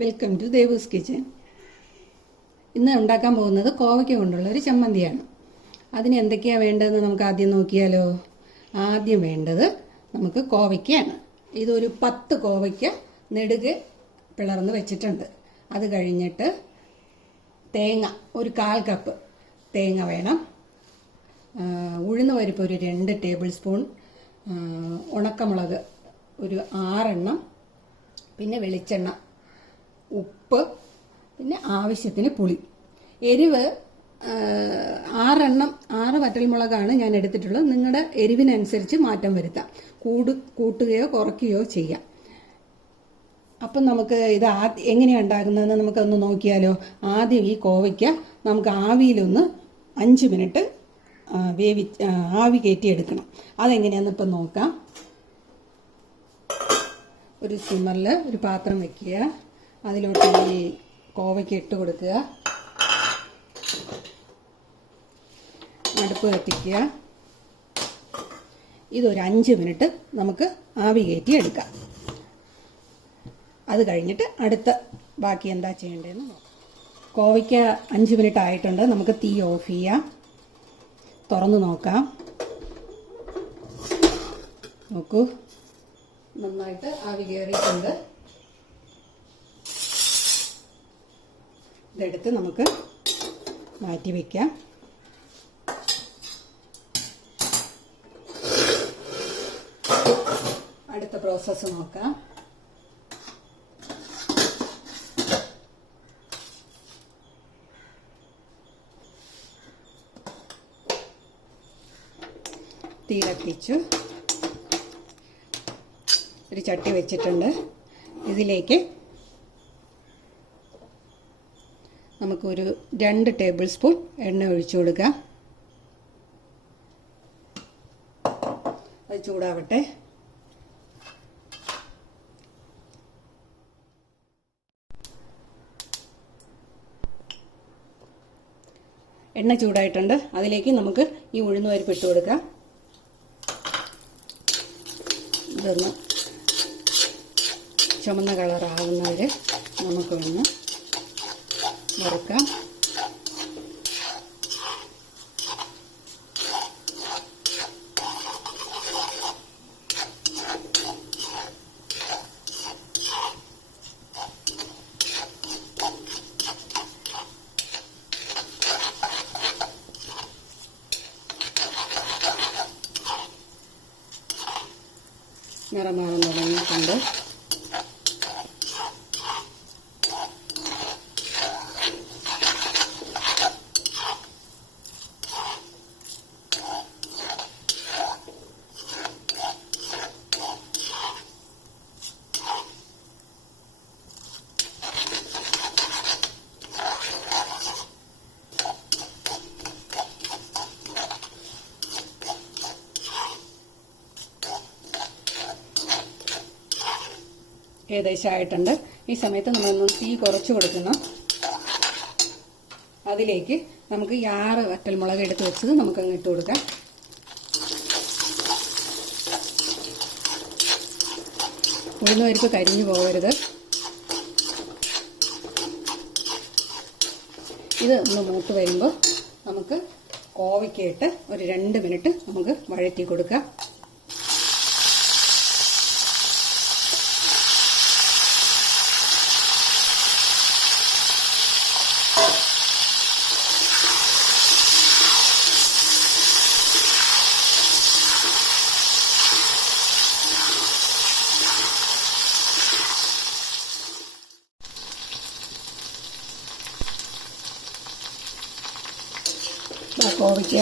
Welcome to ദേവൂസ് kitchen. ഇന്ന് ഉണ്ടാക്കാൻ പോകുന്നത് കോവയ്ക്ക കൊണ്ടുള്ള ഒരു ചമ്മന്തിയാണ്. അതിന് എന്തൊക്കെയാണ് വേണ്ടതെന്ന് നമുക്ക് ആദ്യം നോക്കിയാലോ. ആദ്യം വേണ്ടത് നമുക്ക് കോവയ്ക്കയാണ്. ഇതൊരു 10 കോവയ്ക്ക നെടുകെ പിളർന്ന് വെച്ചിട്ടുണ്ട്. അത് കഴിഞ്ഞിട്ട് തേങ്ങ ഒരു 1/4 കപ്പ് തേങ്ങ വേണം. ഉഴുന്ന് പരിപ്പ് ഒരു 2 ടേബിൾ സ്പൂൺ, ഉണക്കമുളക് ഒരു 6 എണ്ണം, പിന്നെ വെളിച്ചെണ്ണ, ഉപ്പ്, പിന്നെ ആവശ്യത്തിന് പുളി. എരിവ് 6 വറ്റൽമുളകാണ് ഞാൻ എടുത്തിട്ടുള്ളത്. നിങ്ങളുടെ എരിവിനനുസരിച്ച് മാറ്റം വരുത്താം, കൂട്ടുകയോ കുറയ്ക്കുകയോ ചെയ്യാം. അപ്പം നമുക്ക് ഇത് എങ്ങനെയാണ് ഉണ്ടാക്കുന്നതെന്ന് നമുക്കൊന്ന് നോക്കിയാലോ. ആദ്യം ഈ കോവയ്ക്ക നമുക്ക് ആവിയിലൊന്ന് 5 മിനിറ്റ് ആവി കയറ്റിയെടുക്കണം. അതെങ്ങനെയാണെന്ന് ഇപ്പം നോക്കാം. ഒരു സിമ്മറിൽ ഒരു പാത്രം വെക്കുക. അതിലോട്ട് ഈ കോവയ്ക്ക ഇട്ട് കൊടുക്കുക. അടുപ്പ് കത്തിക്കുക. ഇതൊരു 5 മിനിറ്റ് നമുക്ക് ആവി കയറ്റി എടുക്കാം. അത് കഴിഞ്ഞിട്ട് അടുത്ത ബാക്കി എന്താ ചെയ്യേണ്ടതെന്ന് നോക്കാം. കോവയ്ക്ക 5 മിനിറ്റ് ആയിട്ടുണ്ട്. നമുക്ക് തീ ഓഫ് ചെയ്യാം. തുറന്ന് നോക്കാം. നോക്കൂ, നന്നായിട്ട് ആവി കയറിയിട്ടുണ്ട്. ഇതെടുത്ത് നമുക്ക് മാറ്റി വയ്ക്കാം. അടുത്ത പ്രോസസ്സ് നോക്കാം. തീ കത്തിച്ചു. ഒരു ചട്ടി വെച്ചിട്ടുണ്ട്. ഇതിലേക്ക് നമുക്കൊരു 2 ടേബിൾ സ്പൂൺ എണ്ണ ഒഴിച്ചു കൊടുക്കാം. അത് ചൂടാവട്ടെ. എണ്ണ ചൂടായിട്ടുണ്ട്. അതിലേക്ക് നമുക്ക് ഈ ഉഴുന്ന് പരിപ്പ് ഇട്ട് കൊടുക്കാം. ഇതൊന്ന് ചുമന്ന കളറാകുന്നവരെ നമുക്കൊന്ന് വറുക്കാം. നിറം മാറാൻ തുടങ്ങിയിട്ടുണ്ട്. ഏകദേശം ആയിട്ടുണ്ട്. ഈ സമയത്ത് നമ്മളൊന്ന് തീ കുറച്ച് കൊടുക്കണം. അതിലേക്ക് നമുക്ക് ഈ 6 വറ്റൽമുളക് എടുത്ത് വെച്ചത് നമുക്കങ്ങ് ഇട്ട് കൊടുക്കാം. ഉഴുന്ന് പരിപ്പ് കരിഞ്ഞു പോകരുത്. ഇത് ഒന്ന് മൂത്ത് വരുമ്പോൾ നമുക്ക് കോവയ്ക്കയിട്ട് ഒരു 2 മിനിറ്റ് നമുക്ക് വഴറ്റി കൊടുക്കാം. കോവയ്ക്ക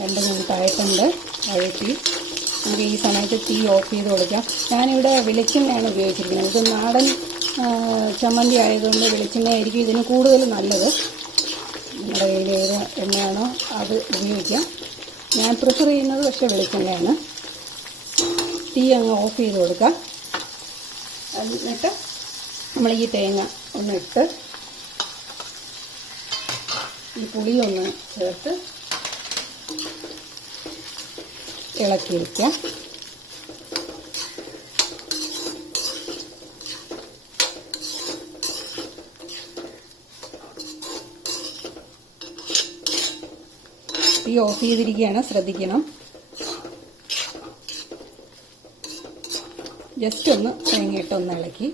2 മിനിറ്റ് ആയിട്ടുണ്ട് വഴറ്റി. നമുക്ക് ഈ സമയത്ത് തീ ഓഫ് ചെയ്ത് കൊടുക്കാം. ഞാനിവിടെ വെളിച്ചെണ്ണയാണ് ഉപയോഗിച്ചിരിക്കുന്നത്. ഇത് നാടൻ ചമ്മന്തി ആയതുകൊണ്ട് വെളിച്ചെണ്ണയായിരിക്കും ഇതിന് കൂടുതൽ നല്ലത്. നിങ്ങളുടെ കയ്യിൽ ഏത് എണ്ണയാണോ അത് ഉപയോഗിക്കാം. ഞാൻ പ്രിഫർ ചെയ്യുന്നത് പക്ഷേ വെളിച്ചെണ്ണയാണ്. തീ അങ്ങ് ഓഫ് ചെയ്ത് കൊടുക്കാം. എന്നിട്ട് നമ്മൾ ഈ തേങ്ങ ഒന്നിട്ട് ഈ പുളിയൊന്ന് ചേർത്ത് ഇളക്കി വയ്ക്കാം. തീ ഓഫ് ചെയ്തിരിക്കുകയാണ്, ശ്രദ്ധിക്കണം. ജസ്റ്റ് ഒന്ന് തേങ്ങയിട്ടൊന്ന് ഇളക്കി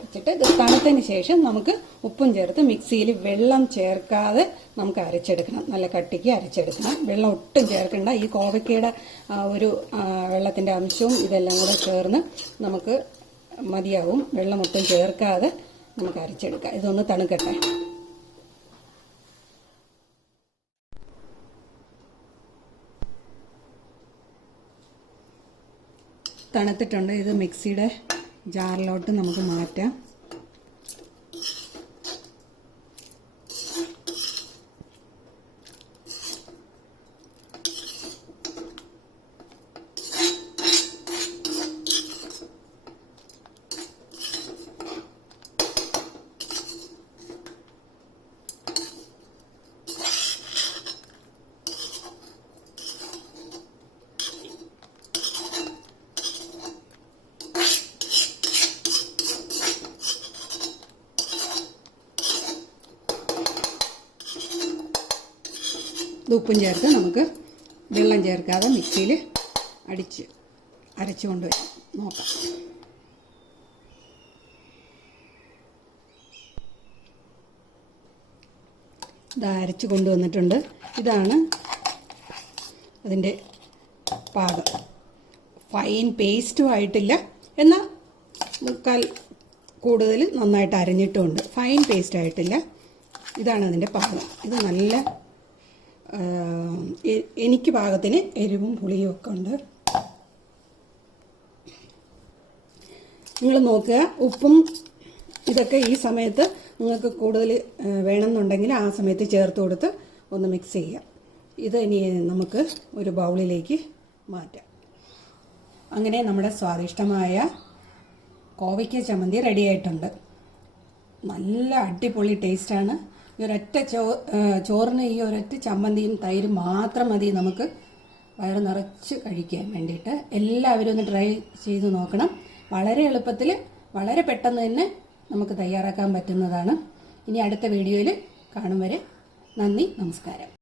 വെച്ചിട്ട് ഇത് തണുത്തതിന് ശേഷം നമുക്ക് ഉപ്പും ചേർത്ത് മിക്സിയിൽ വെള്ളം ചേർക്കാതെ നമുക്ക് അരച്ചെടുക്കണം. നല്ല കട്ടിക്ക് അരച്ചെടുക്കണം. വെള്ളം ഒട്ടും ചേർക്കണ്ട. ഈ കോവയ്ക്കയുടെ ഒരു വെള്ളത്തിൻ്റെ അംശവും ഇതെല്ലാം കൂടെ ചേർന്ന് നമുക്ക് മതിയാവും. വെള്ളം ഒട്ടും ചേർക്കാതെ നമുക്ക് അരച്ചെടുക്കാം. ഇതൊന്ന് തണുക്കട്ടെ. തണുത്തിട്ടുണ്ട്. ഇത് മിക്സിയുടെ ജാറിലോട്ട് നമുക്ക് മാറ്റാം. ഇത് ഉപ്പും ചേർത്ത് നമുക്ക് വെള്ളം ചേർക്കാതെ മിക്സിയിൽ അരച്ചു കൊണ്ടുവരാം. നോക്കാം. ഇത് അരച്ച് കൊണ്ടുവന്നിട്ടുണ്ട്. ഇതാണ് അതിൻ്റെ പാകം. ഫൈൻ പേസ്റ്റും ആയിട്ടില്ല, എന്നാൽ മുക്കാൽ കൂടുതൽ നന്നായിട്ട് അരഞ്ഞിട്ടുമുണ്ട്. ഫൈൻ പേസ്റ്റ് ആയിട്ടില്ല. ഇതാണ് അതിൻ്റെ പാകം. ഇത് നല്ല എനിക്ക് പാകത്തിന് എരിവും പുളിയും ഒക്കെ ഉണ്ട്. നിങ്ങൾ നോക്കുക. ഉപ്പും ഇതൊക്കെ ഈ സമയത്ത് നിങ്ങൾക്ക് കൂടുതൽ വേണമെന്നുണ്ടെങ്കിൽ ആ സമയത്ത് ചേർത്ത് കൊടുത്ത് ഒന്ന് മിക്സ് ചെയ്യാം. ഇത് ഇനി നമുക്ക് ഒരു ബൗളിലേക്ക് മാറ്റാം. അങ്ങനെ നമ്മുടെ സ്വാദിഷ്ടമായ കോവയ്ക്ക ചമ്മന്തി റെഡി ആയിട്ടുണ്ട്. നല്ല അടിപൊളി ടേസ്റ്റാണ്. ഈ ഒരൊറ്റ ചോറിന് ഈ ഒരൊറ്റ ചമ്മന്തിയും തൈരും മാത്രം മതി നമുക്ക് വയറ് നിറച്ച് കഴിക്കാൻ വേണ്ടിയിട്ട്. എല്ലാവരും ഒന്ന് ട്രൈ ചെയ്ത് നോക്കണം. വളരെ എളുപ്പത്തിൽ വളരെ പെട്ടെന്ന് തന്നെ നമുക്ക് തയ്യാറാക്കാൻ പറ്റുന്നതാണ്. ഇനി അടുത്ത വീഡിയോയിൽ കാണും വരെ നന്ദി, നമസ്കാരം.